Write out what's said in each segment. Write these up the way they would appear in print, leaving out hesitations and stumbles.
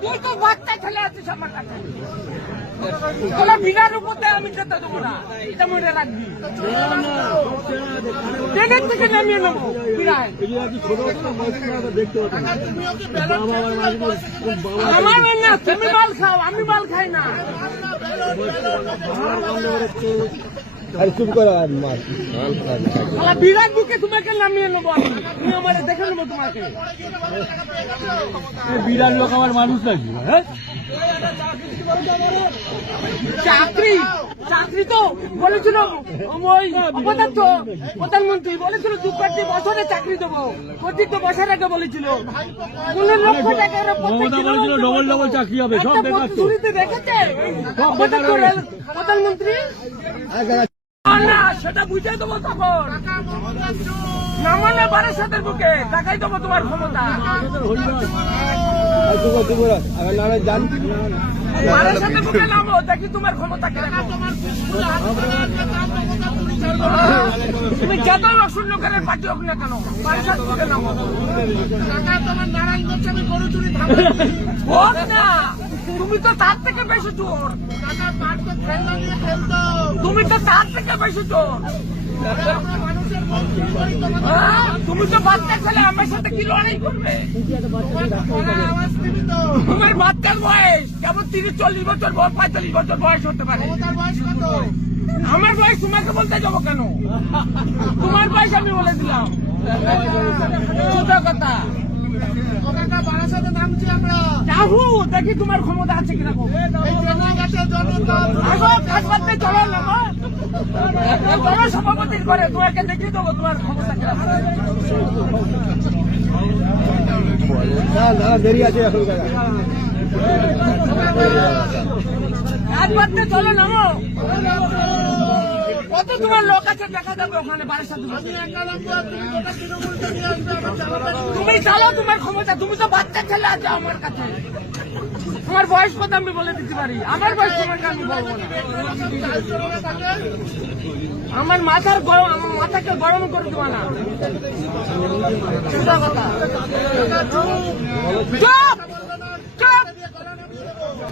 তুই তো বাচ্চা ছেলে আছিস আমার কাছে। কোনো বিনার উপর আমি যেতে দেবো না, এটা মনে রাখবি। ট্রেনের থেকে নামিয়ে নেবো বিরায়। আমার না, তুমি মাল খাও, আমি মাল খাই না। বিরাট বুকে তোমাকে নামিয়ে নেবো আমি, তুমি আমার দেখে নেবো তোমাকে। বিরাট লোক আমার মানুষ নাকি? হ্যাঁ, চাকরি চাকরি তো বলেছিল ওই অপদার্থ প্রধানমন্ত্রী বলেছিল 2 বছরে চাকরি দেবো, 25 বছর আগে বলেছিল। 15 লক্ষ টাকার ডবল ডবল চাকরি হবে, সব দেখাচ্ছে। দেখেছে প্রধানমন্ত্রী না, সেটা বুঝে দেবো তখন। নামালে 12,000 বুকে টাকাই দেবো তোমার ক্ষমতা। 12,000 বুকে নামো, দেখি তোমার ক্ষমতা কিরকম। তুমি যত শূন্য করে পার্টি হোক না কেন, 12,000 বুকে নামো। হোক না, তুমি তো তার থেকে বেশি চোর, তুমি তো তার থেকে বেশি চোর। তুমি তো বাচ্চা ছেলে, আমার সাথে কি লড়াই করবে? তোমার বাচ্চার বয়স কেমন 30-40 বছর, 45 বছর বয়স হতে পারে। আমার বয়স তোমাকে বলতে যাবো কেন? তোমার বয়স আমি বলে দিলাম। ছোট কথা রাহু, দেখি তোমার ক্ষমতা আছে কিরকম। জনসভাপতির করে তোমাকে দেখিয়ে দেবো তোমার ক্ষমতা কিরকম। দেরি আছে এখন। আজ বাদতে চলো নামো। কত তোমার লোক আছে দেখা যাবে ওখানে। 12,000 তুমি চালাও তোমার ক্ষমতা, তুমি তো বাচ্চা ছেলে আছে আমার কাছে। তোমার বয়স কত আমি বলে দিতে পারি, আমার বয়স তোমাকে আমি বলবো না। আমার মাথার গরম, আমার মাথাকে গরম করে দেবো না।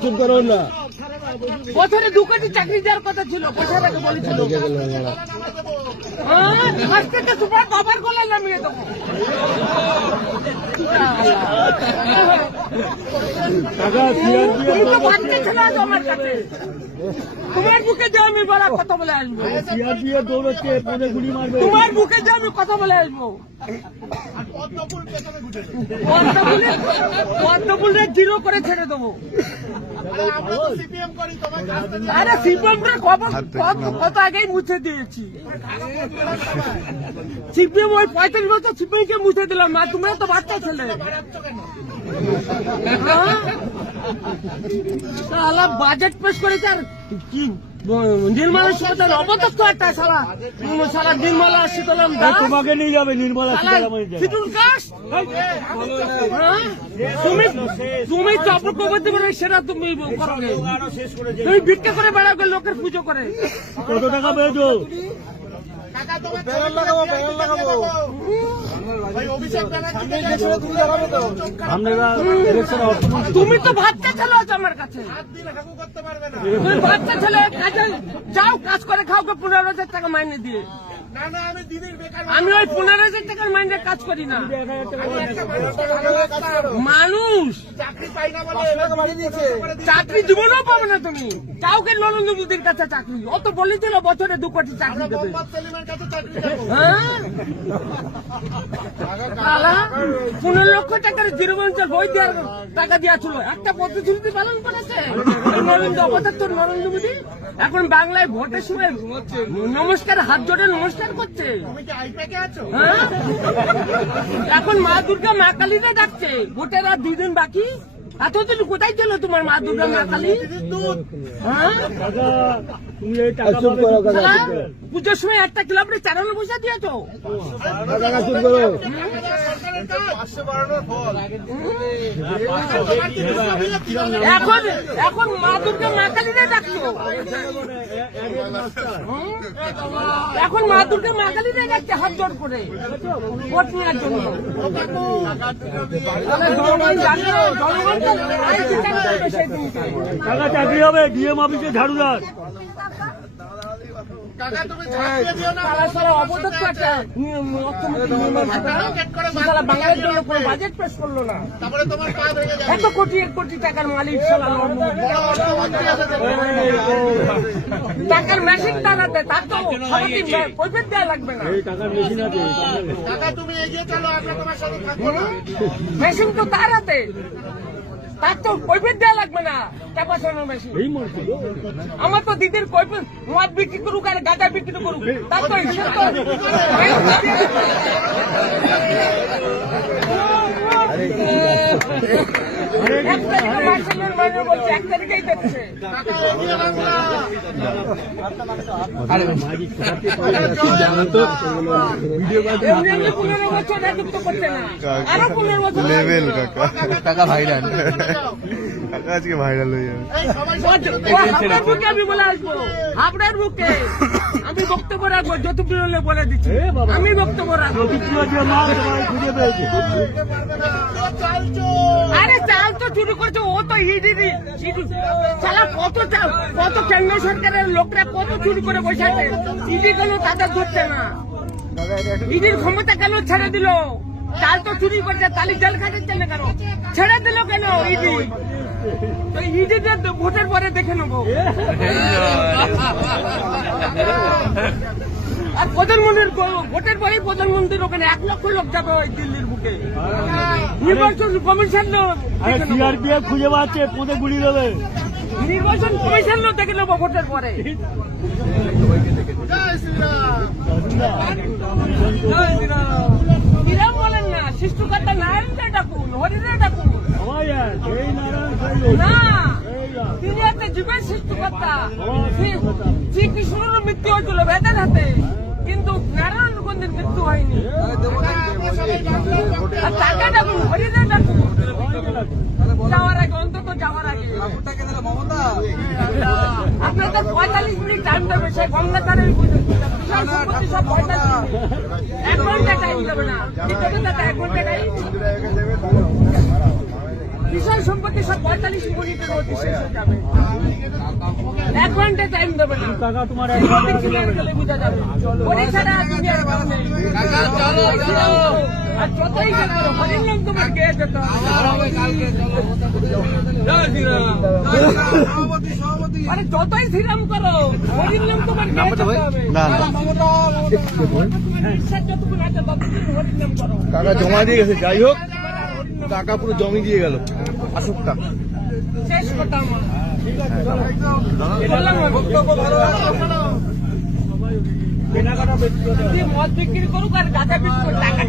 চুপ করো না। বছরে 2 কোটি চাকরি দেওয়ার কথা ছিল, বছর আগে বলেছিল। আজ থেকে তোমার বাবার গলা নামিয়ে দেবো। বাচ্চা ছিল আজ আমার কাছে, তোমার বুকে যে আমি বলা কথা বলে আসবো। তোমার বুকে যে আমি কথা বলে আসবো। পদ্মফুলে 0 করে ছেড়ে দেবো। আরে সিপিএম কত আগেই মুছে দিয়েছি। সিপিএম ওই 35 বছর সিপিএম কে মুছে দিলাম না। তোমরা তো বাচ্চা ছেলে। বাজেট পেশ করেছে আর কি নির্মলা সীতারামন অবদত্ত একটা সারা নির্মলা সীতারামন তোমাকে নিয়ে যাবে। নির্মলা সীতারামন তুমি চক্রবর্তী বলে সেটা তুমি করো। তুমি ভিক্ষা করে বেড়াবে, লোকের পুজো করে। কত টাকা পেয়েছো? তুমি তো বাচ্চা ছেলে আছো আমার কাছে। তুমি বাচ্চা ছেলে, কাজে যাও, কাজ করে খাও 15,000 টাকা মাইনে দিয়ে। আমি ওই 15,000 টাকার মাইনে কাজ করি না। মানুষ চাকরি জীবনেও পাবে না। তুমি কাউকে নরেন্দ্র মোদীর কাছে চাকরি, ও তো বলেছিল বছরে 2 কোটি চাকরি দেবে। 15 লক্ষ টাকার 0 বই দেওয়ার টাকা দিয়েছিল। একটা প্রতিশ্রুতি পালন করেছে নরেন্দ্র মোদী। এখন বাংলায় ভোটের সময় নমস্কার, হাত জোড়ে নমস্কার করছে। এখন মা দুর্গা মা কালীরে ডাকছে। ভোটের আর 2 দিন বাকি। এতদিন কোথায় ছিল তোমার মা দুর্গা মা কালী? পুজোর সময় একটা ক্লাবে 94 পয়সা দিয়েছো। এখন এখন মা দুর্গা মা কালীরে ডাকতো, এখন মা দুর্গা মা কালীরে ডাকছে হাত জোর করে ভোট নেওয়ার জন্য। তাহলে জনগণ জানলো, জনগণ তো তাই বিচার করবে সেই দিনকে। টাকা চাকরি হবে ডিএম অফিসে ঝাড়ুদার। তারা সারা অবদক্ষ একটা অর্থনৈতিক নির্মাণ সারা বাংলার জন্য কোনো বাজেট পেশ করলো না। এত কোটি 1 কোটি টাকার মালিক সারা টাকার মেশিন দাঁড়াতে তার তো কৈফিয়ত দেওয়া লাগবে না। এই টাকার মেশিন আছে, মেশিন তো তার হাতে, তার তো কৈফিয়ত দেওয়া লাগবে না। ক্যাপাসিটির মেশিন এই মরছে। আমার তো দিদির কৈফিয়ত মদ বিক্রি করুক আর গাঁজা বিক্রি করুক, তার তো হিসেব তো এক তারিখে মার্শালের মানুষ বলছে 1 তারিখেই দেখছে। এমনি এমনি 15 বছর রাজত্ব করছে না, আরো 15 বছর লেভেল কাকা ভাইরাল কাকা আজকে ভাইরাল হয়ে যাবে। আপনার বুকে আমি বলে আসবো, আপনার বুকে আমি বক্তব্য রাখবো, যতক্ষণ হলে বলে দিচ্ছি আমি বক্তব্য রাখবো। খুঁজে পেয়েছে। আরে চাল তো চুরি করছে, ও তো ইডি সালা কত কেন্দ্র সরকারের লোকরা কত চুরি করে বসে আছে, ইডি কেন তাদের ধরছে না? ইডির ক্ষমতা কেন ছেড়ে দিল? চাল তো চুরি করছে, তালি জেল খাটাচ্ছে না কেন? ছেড়ে দিল কেন ইডি? তো ইডিদের ভোটের পরে দেখে নেবো। আর প্রধানমন্ত্রীর ভোটের পরেই প্রধানমন্ত্রীর ওখানে 1 লক্ষ লোক যাবে ওই দিল্লির বুকে। নির্বাচন কমিশন সিআরপিএফ খুঁজে পাচ্ছে, পোঁদে গুলি দেবে। নির্বাচন কমিশন দেখে নেবো ভোটের পরে। কিরাম বলেন না, সৃষ্টিকর্তা নারায়ণকে ডাকুন, হরিরে ডাকুন। সবাই এক, এই নারায়ণ সেই না, তিনি একটা জীবের সৃষ্টিকর্তা। শ্রীকৃষ্ণের মৃত্যু হয়েছিল বেদের হাতে, কিন্তু নারায়ণগঞ্জের মৃত্যু হয়নি। আর তাকে ডাকুন, হরিরে ডাকুন যাওয়ার আগে, অন্তত যাওয়ার আগে। আপনাদের 45 মিনিট টাইম দেবে, সেই গঙ্গাধারের বিশাল সম্পত্তি সব 45 মিনিট, 1 ঘন্টা টাইম দেবে না। 1 ঘন্টা টাইম, বিশাল সম্পত্তি সব 45 মিনিটের মধ্যে শেষ হয়ে যাবে। 1 ঘন্টা টাইম দেবে না। টাকা তোমার বুঝা যাবে ওড়িশারা দুনিয়ার কাছে। আর যতই করো হরির নাম তোমার কে যেত। আরে যতই শ্রীরাম করো হরির নাম তোমার কে যেতে হবে। বিশ্বাস যতক্ষণ আছে ততক্ষণ হরির নাম করো। টাকা জমা দিয়ে গেছে, যাই হোক টাকা পুরো জমি দিয়ে গেল। আসুকটা শেষ কথা আমার মদ বিক্রি করুক আর গাঁজা বিক্রি করুক, টাকা